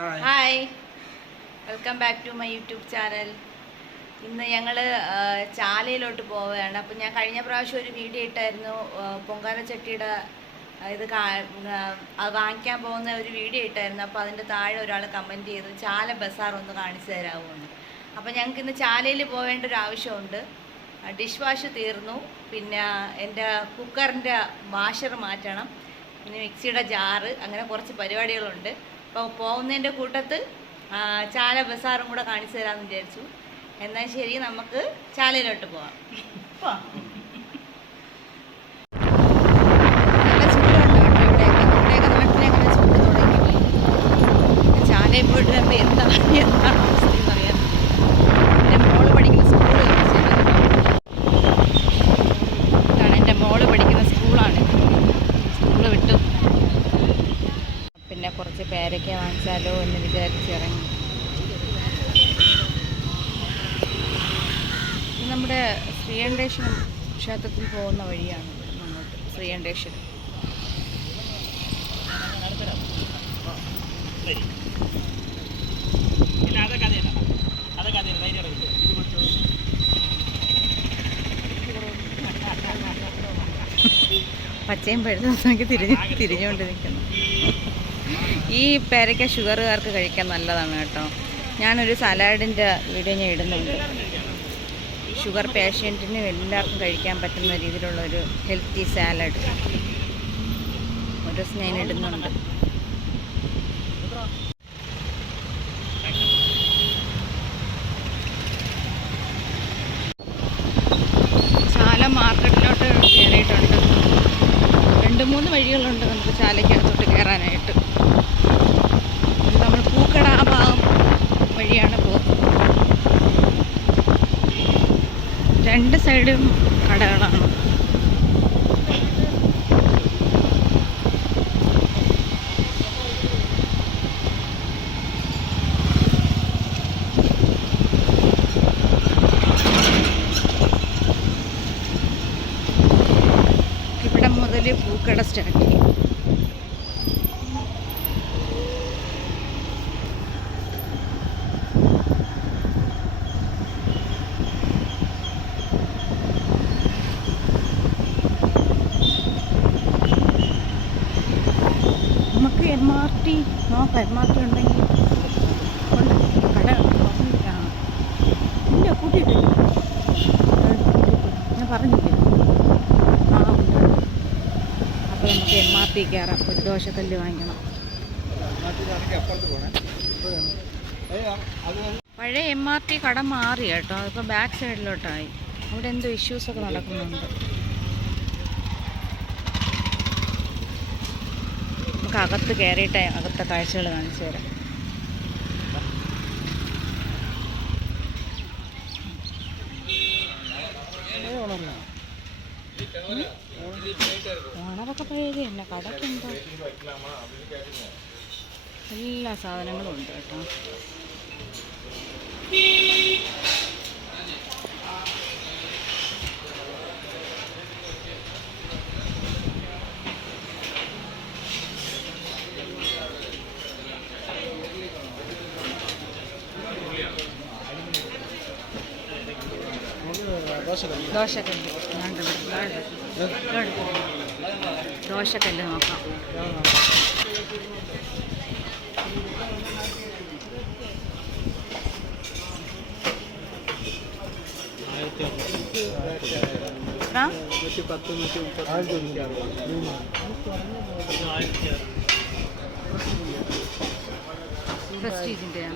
Hi welcome back to my YouTube channel ഇന്ന് ഞങ്ങൾ ചാലയിലോട്ട് പോവുകയാണ്. അപ്പം ഞാൻ കഴിഞ്ഞ പ്രാവശ്യം ഒരു വീഡിയോ ഇട്ടായിരുന്നു. പൊങ്കാല ചട്ടിയുടെ ഇത് വാങ്ങിക്കാൻ പോകുന്ന ഒരു വീഡിയോ ഇട്ടായിരുന്നു. അപ്പോൾ അതിന്റെ താഴെ ഒരാൾ കമന്റ് ചെയ്തു ചാല ബസാർ ഒന്ന് കാണിച്ചു തരാമോന്ന് അപ്പോൾ ഞങ്ങൾക്ക് ഇന്ന് ചാലയിൽ പോവേണ്ട ഒരു ആവശ്യമുണ്ട്. ഡിഷ് വാഷ് തീർന്നു. പിന്നെ എന്റെ കുക്കറിന്റെ വാഷർ മാറ്റണം. പിന്നെ മിക്സിയുടെ ജാറ് അങ്ങനെ കുറച്ച് പരിപാടികളുണ്ട്. അപ്പോൾ പോകുന്നതിന്റെ കൂട്ടത്ത് ചാല ബസാറും കൂടെ കാണിച്ചു തരാമെന്ന് വിചാരിച്ചു എന്നാൽ ശരി നമുക്ക് ചാലയിലോട്ട് പോവാം ചൂടുണ്ട് ഇവിടെയൊക്കെ. നമ്മുടെയൊക്കെ നാട്ടിലങ്ങനെ ചൂട് തുടങ്ങി. ചാലയിൽ പോയിട്ട് എന്താ എന്താണ് വാങ്ങിച്ചാലോ എന്ന് വിചാരിച്ചിറങ്ങി നമ്മുടെ ശ്രീകണ്ഠേശ്വരം ക്ഷേത്രത്തിൽ പോകുന്ന വഴിയാണ് മുന്നോട്ട് ശ്രീകണ്ഠേശ്വരം. പച്ചയും പഴുതും നോക്കി തിരിഞ്ഞ് തിരിഞ്ഞുകൊണ്ട് നിൽക്കുന്നു ഈ പേരയ്ക്ക ഷുഗറുകാർക്ക് കഴിക്കാൻ നല്ലതാണ് കേട്ടോ. ഞാനൊരു സലാഡിന്റെ വീഡിയോ ഞാൻ ഇടുന്നുണ്ട്. ഷുഗർ പേഷ്യന്റിനും എല്ലാവർക്കും കഴിക്കാൻ പറ്റുന്ന രീതിയിലുള്ള ഒരു ഹെൽത്തി സാലഡ്. ഒരു ദിവസം ഞാൻ ഇടുന്നുണ്ട്. വീടും എം ആ ആർ ഉണ്ടെങ്കിൽ ഉണ്ട്. കട തുറന്നില്ല. ഇല്ല കൂട്ടിയിട്ടില്ല ഞാൻ പറഞ്ഞില്ലേ ആ ഉണ്ട്. അപ്പോൾ നമുക്ക് എം ആർ പി കയറാം ഒരു ദോശക്കല്ല് വാങ്ങിക്കണം പഴയ എം ആർ ടി കട മാറി കേട്ടോ അതിപ്പോൾ ബാക്ക് സൈഡിലോട്ടായി അവിടെ എന്തോ ഇഷ്യൂസൊക്കെ നടക്കുന്നുണ്ട് നമുക്ക് അകത്ത് കയറിയിട്ട് അകത്തെ കാഴ്ചകൾ കാണിച്ചു തരാം. ഓണറൊക്കെ പഴയത് തന്നെ കടക്കുണ്ടോ? എല്ലാ സാധനങ്ങളും ഉണ്ട് കേട്ടോ. ദോശക്കല്ല് വേണ്ട, വേണ്ട. വേണ്ട. ദോശക്കല്ല് നോക്കാം എത്ര? പ്രസ്റ്റീജിന്റെയാ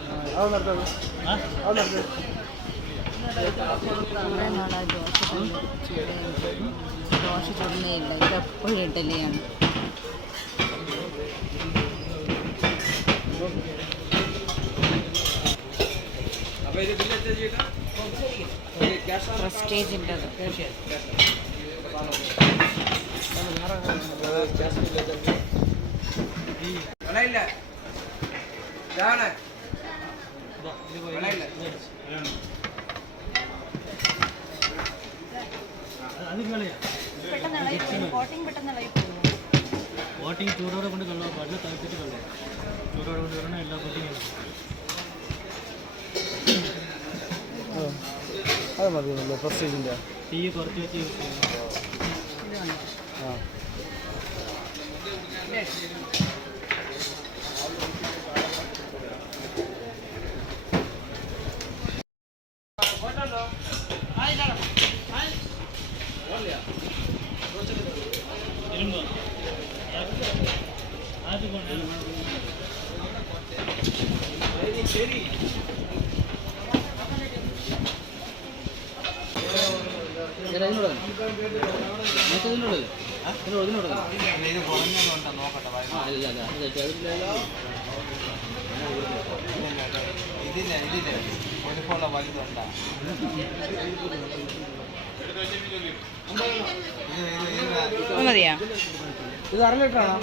കുറേ നാളായി ദോശ ദോശ ചുടുന്നേ ഇല്ല ഇതെപ്പോഴും ഇല്ല പ്രസ്റ്റേജിൻ്റെ വിളയില്ല ഇതാണ് വിളയില്ല ബോട്ടിംഗ് ചൂടോടെ കൊണ്ട് കള്ളോ പാടില്ല തളപ്പിച്ച് കള്ളോ ചൂടോടെ കൊണ്ട് വരണം. എല്ലാ ബോട്ടിങ്ങും അത് മതിയല്ലോ പ്രസ്റ്റേജിന്റെ തീ കുറച്ച് വെച്ച് യൂസ് ചെയ്യണം. ആ. ഇതില്ല ഇതില്ല ഒരുപോലെ വലുതുണ്ടാ മതിയാ? ഇത് അര ലിറ്ററാണോ?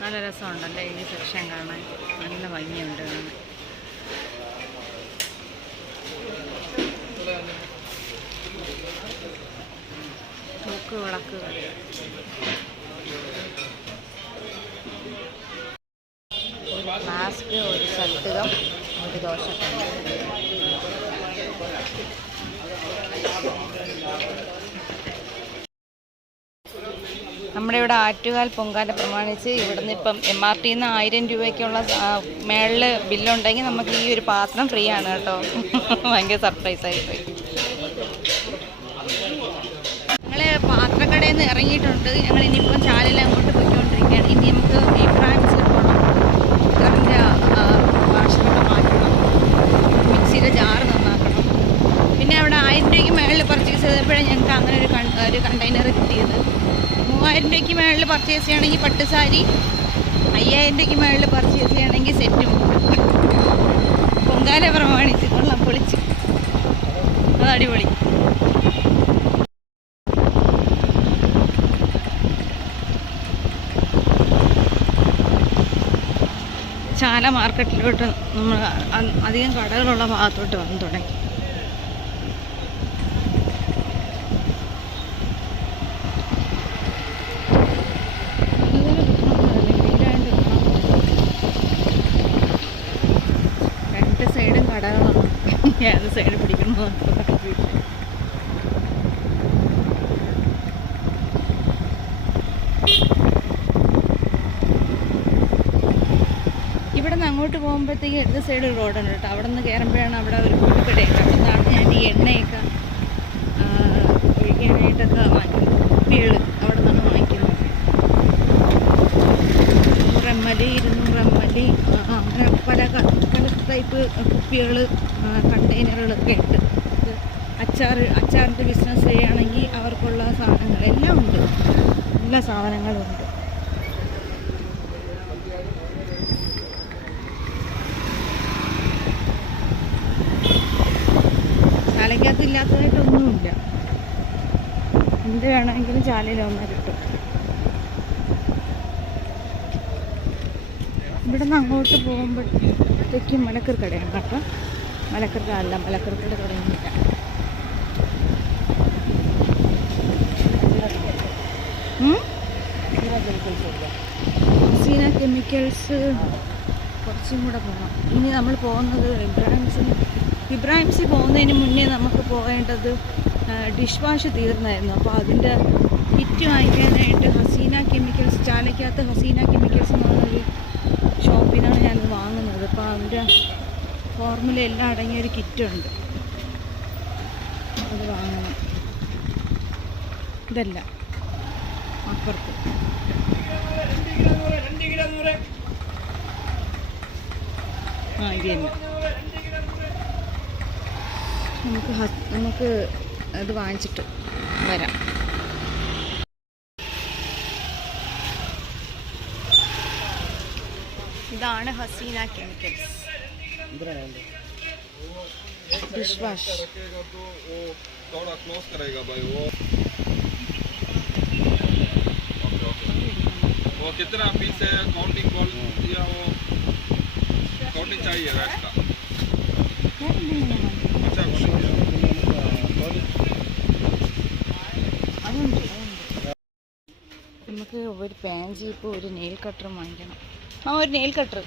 നല്ല രസമുണ്ടല്ലേ ഈ സെക്ഷൻ കാണാൻ? നല്ല ഭംഗിയുണ്ട് കാണാൻ. തൂക്ക് വിളക്കുകൾ. മാസ്ക് ഒരു സൽത്തുകം ഒരു ദോശക്കല്ല് നമ്മുടെ ഇവിടെ ആറ്റുകാൽ പൊങ്കാല പ്രമാണിച്ച് ഇവിടുന്ന് ഇപ്പം എം ആർ ടിയിൽ നിന്ന് ആയിരം രൂപയ്ക്കുള്ള മേളിൽ ബില്ലുണ്ടെങ്കിൽ നമുക്ക് ഈ ഒരു പാത്രം ഫ്രീ ആണ് കേട്ടോ. ഭയങ്കര സർപ്രൈസ് പോയി. ഞങ്ങൾ പാത്രക്കടയിൽ നിന്ന് ഇറങ്ങിയിട്ടുണ്ട്. ഞങ്ങൾ ഇനിയിപ്പം ചാലിൽ അങ്ങോട്ട് പോയിക്കൊണ്ടിരിക്കുകയാണ്. ഇനി നമുക്ക് ഇബ്രാഹിംസിൽ പോകണം കുക്കറിന്റെ വാഷറൊക്കെ മാറ്റണം. മിക്സിയുടെ ജാറ് നന്നാക്കണം പിന്നെ അവിടെ ആയിരം രൂപയ്ക്ക് മേളിൽ പർച്ചേസ് ചെയ്തപ്പോഴാണ് ഞങ്ങൾക്ക് അങ്ങനെ ഒരു ഒരു കണ്ടെയ്നർ കിട്ടിയത്. മൂവായിരം രൂപയ്ക്ക് മേളിൽ പർച്ചേസ് ചെയ്യണമെങ്കിൽ പട്ട് സാരി അയ്യായിരം രൂപയ്ക്ക് മേളിൽ പർച്ചേസ് ചെയ്യണമെങ്കിൽ സെറ്റും പൊങ്കാല പ്രമാണിച്ച് കൊള്ളാം പൊളിച്ച്. അത് അടിപൊളി. ചാല മാർക്കറ്റിലോട്ട് നമ്മൾ അധികം കടകളുള്ള ഭാഗത്തോട്ട് വന്നു തുടങ്ങി. ഏത് സൈഡ് പിടിക്കണോ ഇവിടെ നിന്ന് അങ്ങോട്ട് പോകുമ്പോഴത്തേക്ക് ഇടത് സൈഡ് റോഡുണ്ട് കേട്ടോ. അവിടെ നിന്ന് കയറുമ്പോഴാണ് അവിടെ ഒരു കൂട്ടുകടയൊക്കെ അവിടെ നിന്നാണ് ഞാൻ ഈ എണ്ണയൊക്കെ ആ, ഒഴിക്കാനായിട്ടൊക്കെ വാങ്ങിക്കുന്നത് കുപ്പികൾ അവിടെ നിന്നാണ് വാങ്ങിക്കുന്നത് നൂറ് എം എൽ ഇരുന്നൂറ് എം എൽ അങ്ങനെ പല ക- പല ടൈപ്പ് കുപ്പികൾ കണ്ടെയ്നറുകളൊക്കെ ഉണ്ട് ഇത് അച്ചാർ അച്ചാറിന്റെ ബിസിനസ് ചെയ്യുകയാണെങ്കിൽ അവർക്കുള്ള സാധനങ്ങൾ എല്ലാം ഉണ്ട് എല്ലാ സാധനങ്ങളും ഉണ്ട് ചാലയ്ക്കകത്ത് ഇല്ലാത്തതായിട്ടൊന്നുമില്ല എന്ത് ഒന്ന് കിട്ടും ഇവിടെ നിന്ന് അങ്ങോട്ട് പോകുമ്പോഴത്തേക്കും മലക്കർ കടയാണ് കേട്ടോ. മലക്കർ അല്ല മലക്കർ കട തുടങ്ങിയില്ല? സീന കെമിക്കൽസ്. കുറച്ചും കൂടെ പോകണം ഇനി നമ്മൾ പോകുന്നത് ഇബ്രാഹിംസിന് ഇബ്രാഹിംസിൽ പോകുന്നതിന് മുന്നേ നമുക്ക് പോകേണ്ടത് ഡിഷ് വാഷ് തീർന്നായിരുന്നു. അപ്പോൾ അതിന്റെ കിറ്റ് വാങ്ങിക്കാനായിട്ട് ഹസീന കെമിക്കൽസ് ചാലയ്ക്കകത്ത് ഹസീന കെമിക്കൽസ് എന്ന് പറഞ്ഞൊരു ഷോപ്പിൽ നിന്നാണ് ഞാൻ വാങ്ങുന്നത്. അപ്പോൾ അതിന്റെ ഫോർമുല എല്ലാം അടങ്ങിയ ഒരു കിറ്റുണ്ട്. അത് വാങ്ങണം. ഇതല്ല അപ്പുറത്ത്. ആ ഇത് തന്നെ. നമുക്ക് നമുക്ക് അത് വാങ്ങിച്ചിട്ട് വരാം. ഇതാണ് ഹസീന കെമിക്കൽസ് ഡിഷ് വാഷ് थोड़ा क्लोज करेगा भाई वो वो कितना पीस है काउंटिंग कॉल या वो काउंटिंग चाहिए रैट का अच्छा काउंटिंग അതുണ്ട് നമുക്ക് ഒരു പാൻ ജീപ്പ് ഒരു നെയിൽ കട്ടറും വാങ്ങിക്കണം ആ ഒരു നെയിൽ കട്ടർ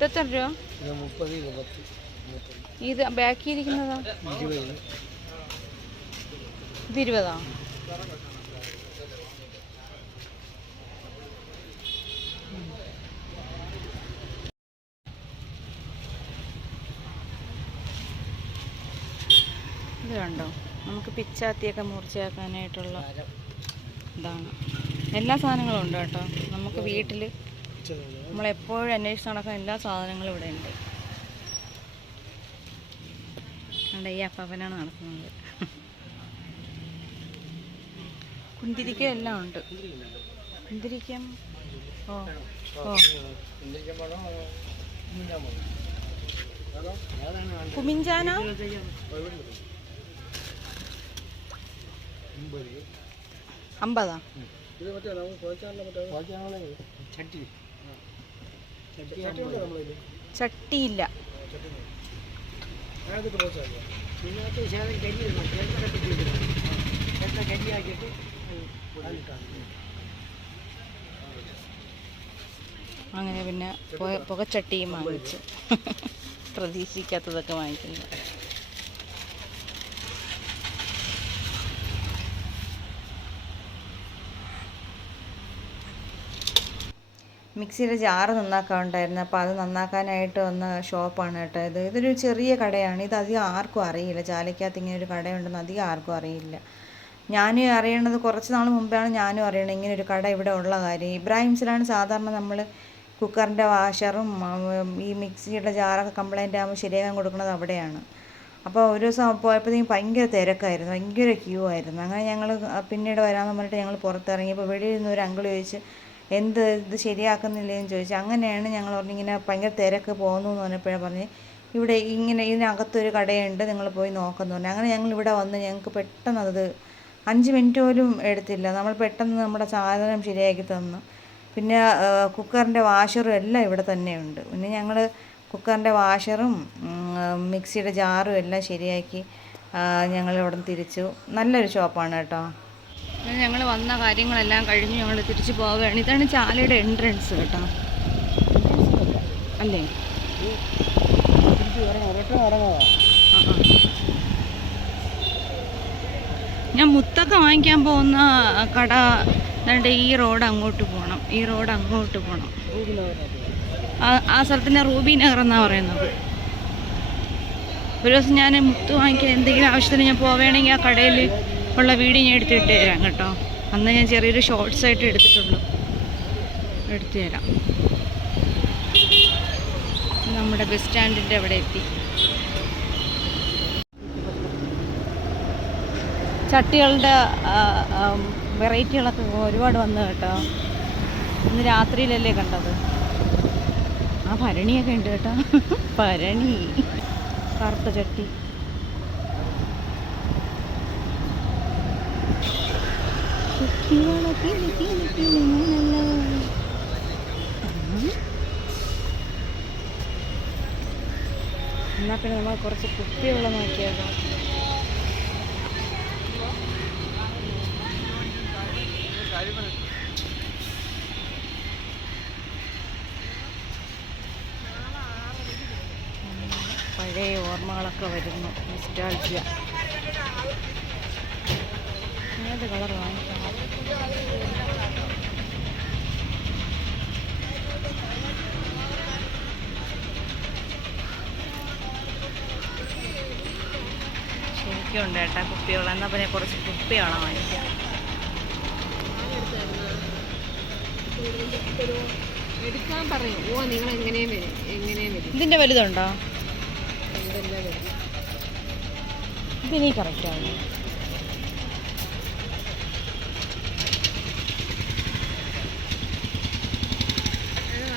രൂപ? ഇത് ബാക്കിയിരിക്കുന്നതാ? ബാക്കി ഇരിക്കുന്നതാ ഇത് ഇരുപതാ? ഇത് കണ്ടോ? നമുക്ക് പിച്ചാത്തിയൊക്കെ മുറിച്ചാക്കാനായിട്ടുള്ള ഇതാണ്. എല്ലാ സാധനങ്ങളും ഉണ്ട് കേട്ടോ. നമുക്ക് വീട്ടിൽ നമ്മളെപ്പോഴും അന്വേഷിച്ച് നടക്കുന്ന എല്ലാ സാധനങ്ങളും ഇവിടെ ഉണ്ട്. അവിടെ ഈ അപ്പവനാണ് നടക്കുന്നത്. കുന്തിരിക്കം എല്ലാം ഉണ്ട്. കുന്തിരിക്കം? ഓ ഓ. കുമിഞ്ചാന? അമ്പത്. അമ്പതാ? ഇത് മറ്റേ നമുക്ക് കുഴച്ചാണല്ലോ മറ്റേ കുഴച്ചാണല്ലോ ചട്ടി. ചട്ടി ഉണ്ട് നമ്മളിൽ ചട്ടിയില്ല. ഇതിനകത്ത് ശേഷം കരി കരിയാക്കിയിട്ട് അങ്ങനെ പിന്നെ പുക- പുകച്ചട്ടിയും വാങ്ങിച്ചു. പ്രതീക്ഷിക്കാത്തതൊക്കെ വാങ്ങിക്കുന്നു. മിക്സിയുടെ ജാറ് നന്നാക്കാനുണ്ടായിരുന്നു അപ്പോൾ അത് നന്നാക്കാനായിട്ട് വന്ന ഷോപ്പാണ് കേട്ടോ ഇത്. ഇതൊരു ചെറിയ കടയാണ്. ഇത് അധികം ആർക്കും അറിയില്ല. ചാലയ്ക്കകത്ത് ഇങ്ങനെ ഒരു കടയുണ്ടെന്ന് അധികം ആർക്കും അറിയില്ല. ഞാനും അറിയണത് കുറച്ച് നാൾ മുമ്പാണ് ഞാനും അറിയണത് ഇങ്ങനെ ഒരു കട ഇവിടെ ഉള്ള കാര്യം. ഇബ്രാഹിംസിലാണ് സാധാരണ നമ്മൾ കുക്കറിന്റെ വാഷറും ഈ മിക്സിയുടെ ജാറൊക്കെ കംപ്ലൈന്റ് ആകുമ്പോൾ ശരിയാക്കാൻ കൊടുക്കുന്നത് അവിടെയാണ്. അപ്പോൾ ഒരു ദിവസം പോയപ്പോഴത്തേക്കും ഭയങ്കര തിരക്കായിരുന്നു. ഭയങ്കര ക്യൂ ആയിരുന്നു. അങ്ങനെ ഞങ്ങൾ പിന്നീട് വരാമെന്ന് പറഞ്ഞിട്ട് ഞങ്ങൾ പുറത്തിറങ്ങിയപ്പോൾ വെളിയിൽ നിന്ന് ഒരു അങ്കിൾ ചോദിച്ച് എന്ത് ഇത് ശരിയാക്കുന്നില്ലേന്ന് ചോദിച്ചു അങ്ങനെയാണ് ഞങ്ങൾ പറഞ്ഞു ഇങ്ങനെ ഭയങ്കര തിരക്ക് പോകുന്നു എന്ന് പറഞ്ഞപ്പോഴാണ് പറഞ്ഞ് ഇവിടെ ഇങ്ങനെ ഇതിനകത്തൊരു കടയുണ്ട് നിങ്ങൾ പോയി നോക്കുന്നു പറഞ്ഞു. അങ്ങനെ ഞങ്ങൾ ഇവിടെ വന്ന് ഞങ്ങൾക്ക് പെട്ടെന്ന് അത് അഞ്ച് മിനിറ്റ് പോലും എടുത്തില്ല. നമ്മൾ പെട്ടെന്ന് നമ്മുടെ സാധനം ശരിയാക്കി തന്നു. പിന്നെ കുക്കറിന്റെ വാഷറും എല്ലാം ഇവിടെ തന്നെയുണ്ട്. പിന്നെ ഞങ്ങൾ കുക്കറിന്റെ വാഷറും മിക്സിയുടെ ജാറും എല്ലാം ശരിയാക്കി ഞങ്ങൾ ഇവിടെ തിരിച്ചു. നല്ലൊരു ഷോപ്പാണ് കേട്ടോ. ഞങ്ങൾ വന്ന കാര്യങ്ങളെല്ലാം കഴിഞ്ഞ് ഞങ്ങൾ തിരിച്ചു പോവുകയാണ്. ഇതാണ് ചാലയുടെ എൻട്രൻസ് കേട്ടോ. അല്ലേ. ഞാൻ മുത്തൊക്കെ വാങ്ങിക്കാൻ പോകുന്ന കട എന്നിട്ട് ഈ റോഡ് അങ്ങോട്ട് പോകണം ഈ റോഡ് അങ്ങോട്ട് പോകണം ആ- സ്ഥലത്തിന്റെ റൂബി നഗർ എന്നാണ് പറയുന്നത്. ഒരു ദിവസം ഞാൻ മുത്ത് വാങ്ങിക്കാൻ എന്തെങ്കിലും ആവശ്യത്തിന് ഞാൻ പോവുകയാണെങ്കിൽ ആ കടയിൽ ഉള്ള വീഡിയോ ഞാൻ എടുത്തിട്ട് തരാം കേട്ടോ. അന്ന് ഞാൻ ചെറിയൊരു ഷോർട്സ് ആയിട്ട് എടുത്തിട്ടുള്ളൂ. എടുത്തു തരാം. നമ്മുടെ ബസ് സ്റ്റാൻഡിന്റെ അവിടെ എത്തി. ചട്ടികളുടെ വെറൈറ്റികളൊക്കെ ഒരുപാട് വന്നു കേട്ടോ. ഇന്ന് രാത്രിയിലല്ലേ കണ്ടത്? ആ ഭരണിയൊക്കെ ഉണ്ട് കേട്ടോ. ഭരണി. കറുത്ത ചട്ടി. എന്നാ പിന്നെ നമ്മൾ കുറച്ച് കുപ്പിവെള്ളം നോക്കിയാലോ പഴയ ഓർമ്മകളൊക്കെ വരുന്നു. നിസ്റ്റാൾജിയ ഏത് കളർ വാങ്ങിക്കണം ശരിക്കും ഉണ്ട് കേട്ടോ കുപ്പിവെള്ളം എന്നാ പിന്നെ കുറച്ച് കുപ്പിവെള്ളം വാങ്ങിക്കാം എടുക്കാൻ പറയും. ഓ നിങ്ങൾ എങ്ങനെയും വരും എങ്ങനെയും വരും? ഇതിന്റെ വലുതുണ്ടോ? ഇതിനി കറക്റ്റാണ്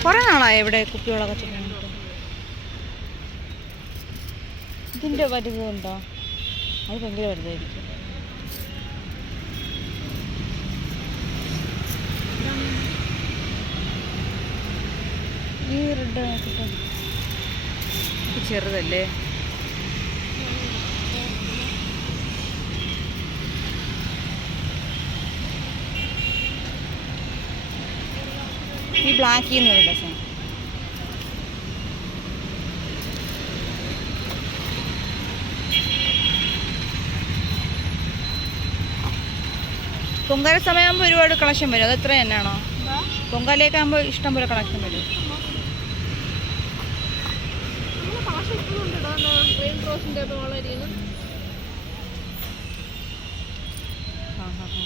കുറേ നാളായോ ഇവിടെ കുപ്പികളൊക്കെ ചെല്ലുന്നത് ഇതിന്റെ വലുതുണ്ടോ? അത് ഭയങ്കര വലുതായിരിക്കും. ഈ റെഡ് നോക്കട്ടെ ചെറുതല്ലേ? ഈ ബ്ലാക്കിൽ നിന്ന് ഒരു പൊങ്കാല സമയമാകുമ്പോൾ ഒരുപാട് കളക്ഷൻ വരും. അത് എത്ര തന്നെയാണോ പൊങ്കാലയൊക്കെ ആകുമ്പോൾ ഇഷ്ടം പോലെ കളക്ഷൻ വരും. നിങ്ങൾ കളക്ഷൻ ഇപ്പോഴും ഉണ്ടോ റെയിൻ ക്രോസിന്റെ ഒക്കെ വളരെ ആ ഹാ ഹാ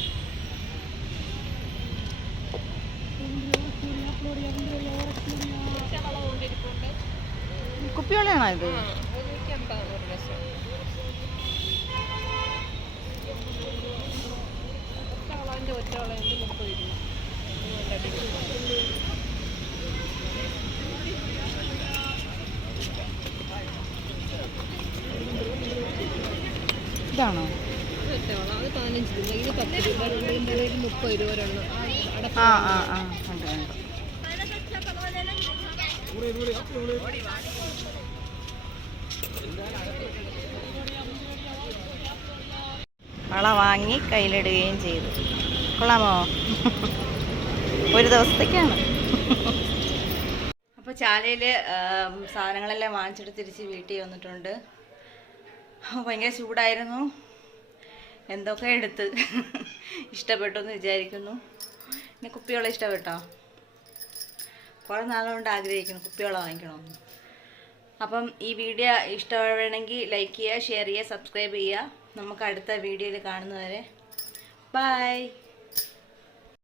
കുപ്പിവെള്ളയാണോ ഇത് നൂറ്റമ്പതാണ് ഒരു ഡസൺ ഒറ്റ കളറിന്റെ മുപ്പത് രൂപ ഇതാണോ? ആ ആ ആ. കണ്ടു കണ്ടു. വള വാങ്ങി കയ്യിലിടുകയും ചെയ്തു. കൊള്ളാമോ? ഒരു ദിവസത്തേക്കാണ്. അപ്പോൾ ചാലയിൽ സാധനങ്ങളെല്ലാം വാങ്ങിച്ചിട്ട് തിരിച്ച് വീട്ടിൽ വന്നിട്ടുണ്ട്. ഭയങ്കര ചൂടായിരുന്നു. എന്തൊക്കെ എടുത്ത് ഇഷ്ടപ്പെട്ടു എന്ന് വിചാരിക്കുന്നു. പിന്നെ കുപ്പിവെള്ളം ഇഷ്ടപ്പെട്ടോ? കുറേ നാളുകൊണ്ട് ആഗ്രഹിക്കുന്നു കുപ്പിവെള്ളം വാങ്ങിക്കണമെന്ന്. അപ്പം ഈ വീഡിയോ ഇഷ്ടമാണെങ്കിൽ ലൈക്ക് ചെയ്യുക ഷെയർ ചെയ്യുക സബ്സ്ക്രൈബ് ചെയ്യുക. നമുക്ക് അടുത്ത വീഡിയോയിൽ കാണുന്നവരെ. ബൈ